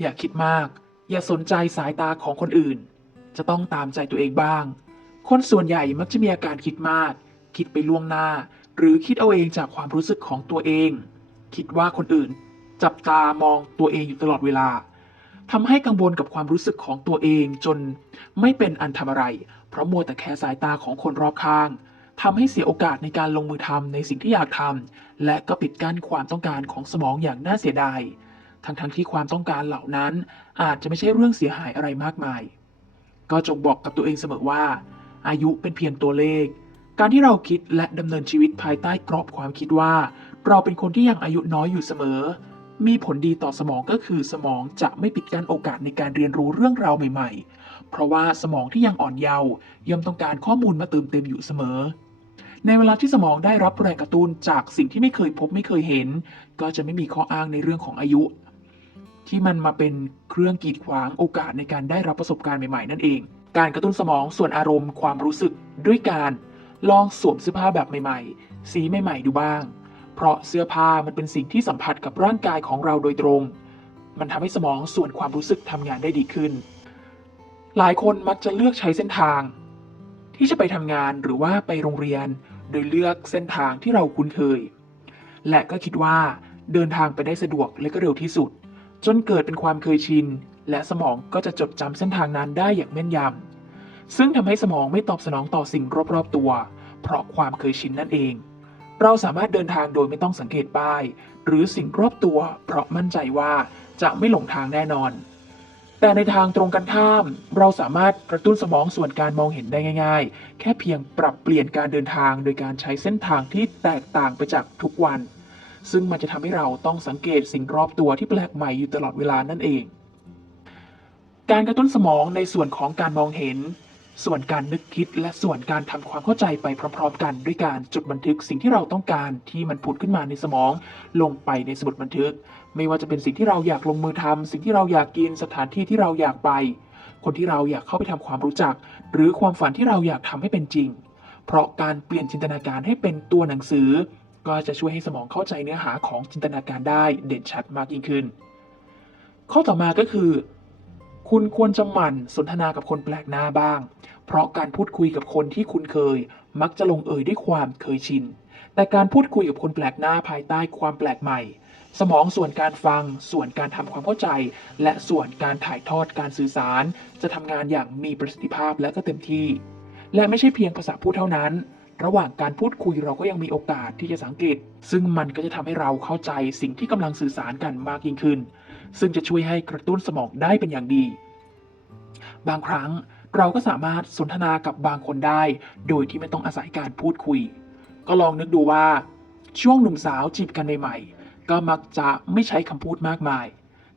อย่าคิดมาก อย่าสนใจสายตาของคนอื่น จะต้องตามใจตัวเองบ้าง คนส่วนใหญ่มักจะมีอาการคิดมาก คิดไปล่วงหน้า หรือคิดเอาเองจากความรู้สึกของตัวเอง คิดว่าคนอื่น จับตามองตัวเองอยู่ตลอดเวลาทำให้กังวลกับความรู้สึกของตัวเองจนไม่เป็นอันทำอะไร เพราะมัวแต่แคร์สายตาของคนรอบข้างทำให้เสียโอกาสในการลงมือทำในสิ่งที่อยากทำและก็ปิดกั้นความต้องการของสมองอย่างน่าเสียดาย ทั้งๆที่ความต้องการเหล่านั้นอาจจะไม่ใช่เรื่องเสียหายอะไรมากมาย ก็จงบอกกับตัวเองเสมอว่า อายุเป็นเพียงตัวเลข การที่เราคิดและดำเนินชีวิตภายใต้กรอบความคิดว่า เราเป็นคนที่ยังอายุน้อยอยู่เสมอ มีผลดีต่อสมองก็คือสมองจะไม่ปิดกั้นโอกาสในการเรียนรู้เรื่องราวใหม่ ๆ เพราะว่าสมองที่ยังอ่อนเยาว์ย่อมต้องการข้อมูลมาเติมเต็มอยู่เสมอในเวลาที่สมองได้รับแรงกระตุ้นจากสิ่งที่ไม่เคยพบไม่เคยเห็น ก็จะไม่มีข้ออ้างในเรื่องของอายุ ที่มันมาเป็นเครื่องกีดขวางโอกาสในการได้รับประสบการณ์ใหม่ๆ นั่นเอง การกระตุ้นสมองส่วนอารมณ์ความรู้สึกด้วยการลองสวมเสื้อผ้าแบบใหม่ๆ สีใหม่ๆ ดูบ้าง เพราะเสื้อผ้ามันเป็นสิ่งที่สัมผัสกับร่างกายของเราโดยตรง มันทำให้สมองส่วนความรู้สึกทำงานได้ดีขึ้น หลายคนมักจะเลือกใช้เส้นทาง ที่จะไปทำงานหรือว่าไปโรงเรียน โดยเลือกเส้นทางที่เราคุ้นเคย และก็คิดว่าเดินทางไปได้สะดวกและก็เร็วที่สุด จนเกิดเป็นความเคยชิน และสมองก็จะจดจำเส้นทางนั้นได้อย่างแม่นยำซึ่งทำให้สมองไม่ตอบสนองต่อสิ่งรอบๆตัว เพราะความเคยชินนั่นเอง เราสามารถเดินทางโดยไม่ต้องสังเกตป้าย หรือสิ่งรอบตัว เพราะมั่นใจว่าจะไม่หลงทางแน่นอน แต่ในทางตรงกันข้าม เราสามารถกระตุ้นสมองส่วนการมองเห็นได้ง่าย ๆ แค่เพียงปรับเปลี่ยนการเดินทางโดยการใช้เส้นทางที่แตกต่างไปจากทุกวัน ซึ่งมันจะทำให้เราต้องสังเกตสิ่งรอบตัวที่แปลกใหม่อยู่ตลอดเวลานั่นเอง การกระตุ้นสมองในส่วนของการมองเห็น ส่วนการนึกคิดและส่วนการทำความเข้าใจไปพร้อม ๆ กันด้วยการจดบันทึกสิ่งที่เราต้องการที่มันผุดขึ้นมาในสมอง ลงไปในสมุดบันทึก ไม่ว่าจะเป็นสิ่งที่เราอยากลงมือทำสิ่งที่เราอยากกินสถานที่ที่เราอยากไป คนที่เราอยากเข้าไปทำความรู้จัก หรือความฝันที่เราอยากทำให้เป็นจริง เพราะการเปลี่ยนจินตนาการให้เป็นตัวหนังสือ ก็จะช่วยให้สมองเข้าใจเนื้อหาของจินตนาการได้เด่นชัดมากยิ่งขึ้น ข้อต่อมาก็คือ คุณควรจะหมั่นสนทนากับคนแปลกหน้าบ้าง เพราะการพูดคุยกับคนที่คุ้นเคย มักจะลงเอยด้วยความเคยชิน แต่การพูดคุยกับคนแปลกหน้าภายใต้ความแปลกใหม่ สมองส่วนการฟัง ส่วนการทำความเข้าใจ และส่วนการถ่ายทอดการสื่อสาร จะทำงานอย่างมีประสิทธิภาพและก็เต็มที่ และไม่ใช่เพียงภาษาพูดเท่านั้น ระหว่างการพูดคุยเราก็ยังมีโอกาสที่จะสังเกต ซึ่งมันก็จะทำให้เราเข้าใจสิ่งที่กำลังสื่อสารกันมากยิ่งขึ้น ซึ่งจะช่วยให้กระตุ้นสมองได้เป็นอย่างดี บางครั้งเราก็สามารถสนทนากับบางคนได้ โดยที่ไม่ต้องอาศัยการพูดคุย ก็ลองนึกดูว่า ช่วงหนุ่มสาวจีบกันใหม่ๆ ก็มักจะไม่ใช้คำพูดมากมาย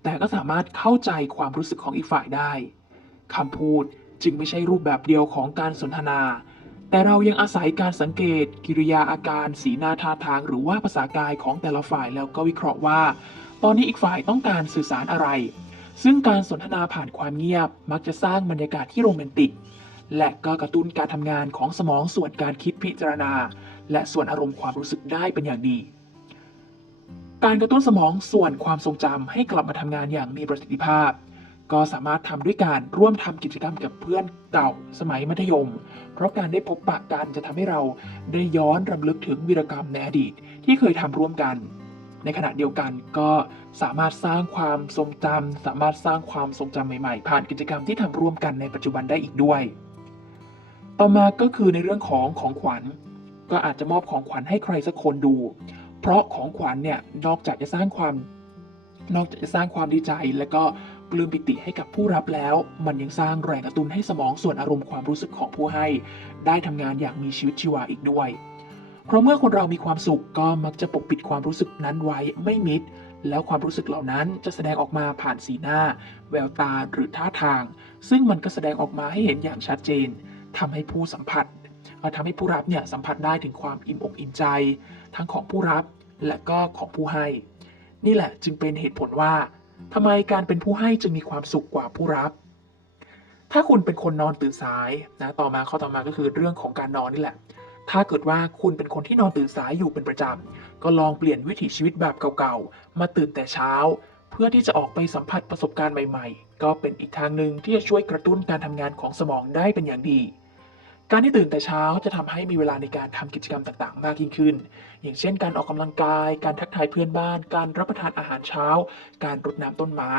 แต่ก็สามารถเข้าใจความรู้สึกของอีกฝ่ายได้คำพูดจึงไม่ใช่รูปแบบเดียวของการสนทนา แต่เรายังอาศัยการสังเกต กิริยาอาการ สีหน้าท่าทาง หรือว่าภาษากายของแต่ละฝ่ายแล้วก็วิเคราะห์ว่า ตอนนี้อีกฝ่ายต้องการสื่อสารอะไร ซึ่งการสนทนาผ่านความเงียบ มักจะสร้างบรรยากาศที่โรแมนติก และก็กระตุ้นการทำงานของสมองส่วนการคิดพิจารณา และส่วนอารมณ์ความรู้สึกได้เป็นอย่างดี การกระตุ้นสมองส่วนความทรงจำให้กลับมาทำงานอย่างมีประสิทธิภาพ ก็สามารถทำด้วยการร่วมทำกิจกรรมกับเพื่อนเก่าสมัยมัธยม เพราะการได้พบปะกันจะทำให้เราได้ย้อนรำลึกถึงวีรกรรมในอดีต ที่เคยทำร่วมกัน ในขณะเดียวกันก็สามารถสร้างความทรงจำสามารถสร้างความทรงจำใหม่ๆ ผ่านกิจกรรมที่ทำร่วมกันในปัจจุบันได้อีกด้วย ต่อมาก็คือในเรื่องของของขวัญ ก็อาจจะมอบของขวัญให้ใครสักคนดู เพราะของขวัญเนี่ยนอกจากจะสร้างความนอกจากจะสร้างความดีใจและก็ ปลื้มปิติให้กับผู้รับแล้ว มันยังสร้างแรงกระตุ้นให้สมองส่วนอารมณ์ความรู้สึกของผู้ให้ ได้ทำงานอย่างมีชีวิตชีวาอีกด้วย เพราะเมื่อคนเรามีความสุขก็มักจะปกปิดความรู้สึกนั้นไว้ไม่มิด แล้วความรู้สึกเหล่านั้นจะแสดงออกมาผ่านสีหน้า แววตาหรือท่าทาง ซึ่งมันก็แสดงออกมาให้เห็นอย่างชัดเจนทำให้ผู้สัมผัสทำให้ผู้รับเนี่ยสัมผัสได้ถึงความอิ่มอกอิ่มใจ ทั้งของผู้รับและก็ของผู้ให้ นี่แหละจึงเป็นเหตุผลว่า ทำไมการเป็นผู้ให้จึงมีความสุขกว่าผู้รับ ถ้าคุณเป็นคนนอนตื่นสายนะต่อมาข้อต่อมาก็คือเรื่องของการนอนนี่แหละ ถ้าเกิดว่าคุณเป็นคนที่นอนตื่นสายอยู่เป็นประจำก็ลองเปลี่ยนวิถีชีวิตแบบเก่าๆ มาตื่นแต่เช้า เพื่อที่จะออกไปสัมผัสประสบการณ์ใหม่ ๆ ก็เป็นอีกทางหนึ่งที่จะช่วยกระตุ้นการทำงานของสมองได้เป็นอย่างดี การที่ตื่นแต่เช้าจะทำให้มีเวลาในการทำกิจกรรมต่างๆ มากยิ่งขึ้น อย่างเช่น การออกกำลังกาย การทักทายเพื่อนบ้าน การรับประทานอาหารเช้า การรดน้ำต้นไม้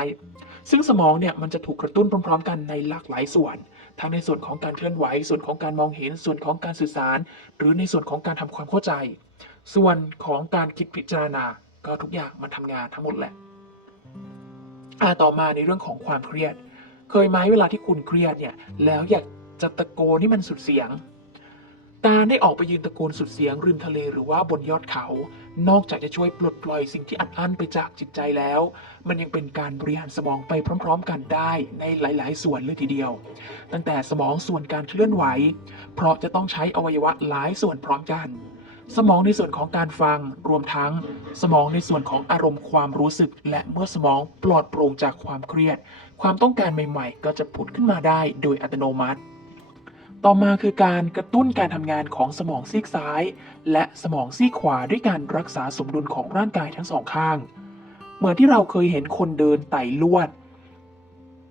ซึ่งสมองเนี่ยมันจะถูกกระตุ้นพร้อมๆ กันในหลากหลายส่วน ทั้งในส่วนของการเคลื่อนไหว ส่วนของการมองเห็น ส่วนของการสื่อสาร หรือในส่วนของการทำความเข้าใจ ส่วนของการคิดพิจารณา ก็ทุกอย่างมันทำงานทั้งหมดแหละอ่าต่อมาในเรื่องของความเครียด เคยไหมเวลาที่คุณเครียดเนี่ย แล้วอยาก จะตะโกนที่มันสุดเสียงกาได้ออกไปยืนตะโกนสุดเสียงริมทะเลหรือว่าบนยอดเขา นอกจากจะช่วยปลดปล่อยสิ่งที่อัดอั้นไปจากจิตใจแล้ว มันยังเป็นการบริหารสมองไปพร้อม ๆ กันได้ในหลาย ๆ ส่วนเลยทีเดียว ตั้งแต่สมองส่วนการเคลื่อนไหว เพราะจะต้องใช้อวัยวะหลายส่วนพร้อมกัน สมองในส่วนของการฟัง รวมทั้งสมองในส่วนของอารมณ์ความรู้สึก และเมื่อสมองปลอดโปร่งจากความเครียดความต้องการใหม่ ๆ ก็จะผุดขึ้นมาได้โดยอัตโนมัติ ต่อมาคือการกระตุ้นการทำงานของสมองซีกซ้าย และสมองซีกขวาด้วยการรักษาสมดุลของร่างกายทั้งสองข้าง เหมือนที่เราเคยเห็นคนเดินไต่ลวด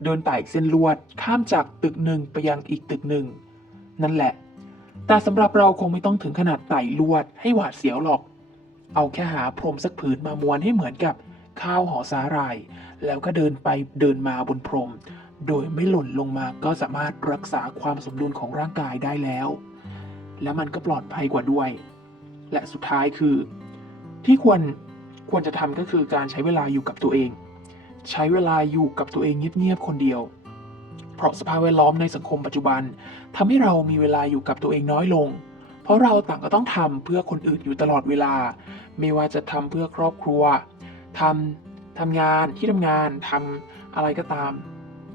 เดินไต่เส้นลวดข้ามจากตึกหนึ่งไปยังอีกตึกหนึ่ง นั่นแหละ แต่สำหรับเราคงไม่ต้องถึงขนาดไต่ลวดให้หวาดเสียวหรอก เอาแค่หาพรมสักผืนมาม้วนให้เหมือนกับข้าวห่อสาหร่าย แล้วก็เดินไปเดินมาบนพรม โดยไม่หล่นลงมาก็สามารถรักษาความสมดุลของร่างกายได้แล้ว และมันก็ปลอดภัยกว่าด้วย และสุดท้ายคือ ที่ควรควรจะทำก็คือการใช้เวลาอยู่กับตัวเอง ใช้เวลาอยู่กับตัวเองเงียบๆคนเดียว เพราะสภาพแวดล้อมในสังคมปัจจุบันทำให้เรามีเวลาอยู่กับตัวเองน้อยลง เพราะเราต่างก็ต้องทำเพื่อคนอื่นอยู่ตลอดเวลา ไม่ว่าจะทำเพื่อครอบครัวทำทำงานที่ทำงานทำอะไรก็ตาม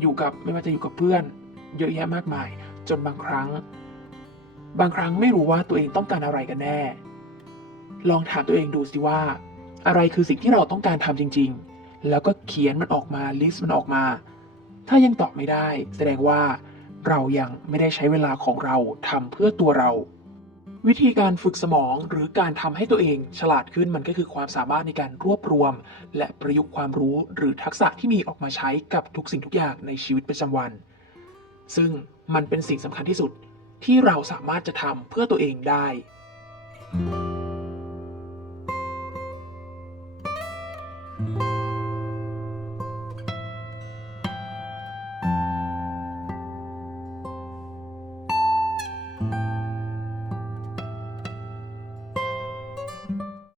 อยู่กับไม่ว่าจะอยู่กับเพื่อน เยอะแยะมากมาย จนบางครั้ง บางครั้งไม่รู้ว่าตัวเองต้องการอะไรกันแน่ ลองถามตัวเองดูสิว่า อะไรคือสิ่งที่เราต้องการทำจริง ๆ แล้วก็เขียนมันออกมาลิสต์มันออกมา ถ้ายังตอบไม่ได้ แสดงว่าเรายังไม่ได้ใช้เวลาของเราทำเพื่อตัวเรา วิธีการฝึกสมองหรือการทำให้ตัวเองฉลาดขึ้นมันก็คือความสามารถในการรวบรวม และประยุกต์ความรู้หรือทักษะที่มีออกมาใช้กับทุกสิ่งทุกอย่างในชีวิตประจำวัน ซึ่งมันเป็นสิ่งสำคัญที่สุดที่เราสามารถจะทำเพื่อตัวเองได้「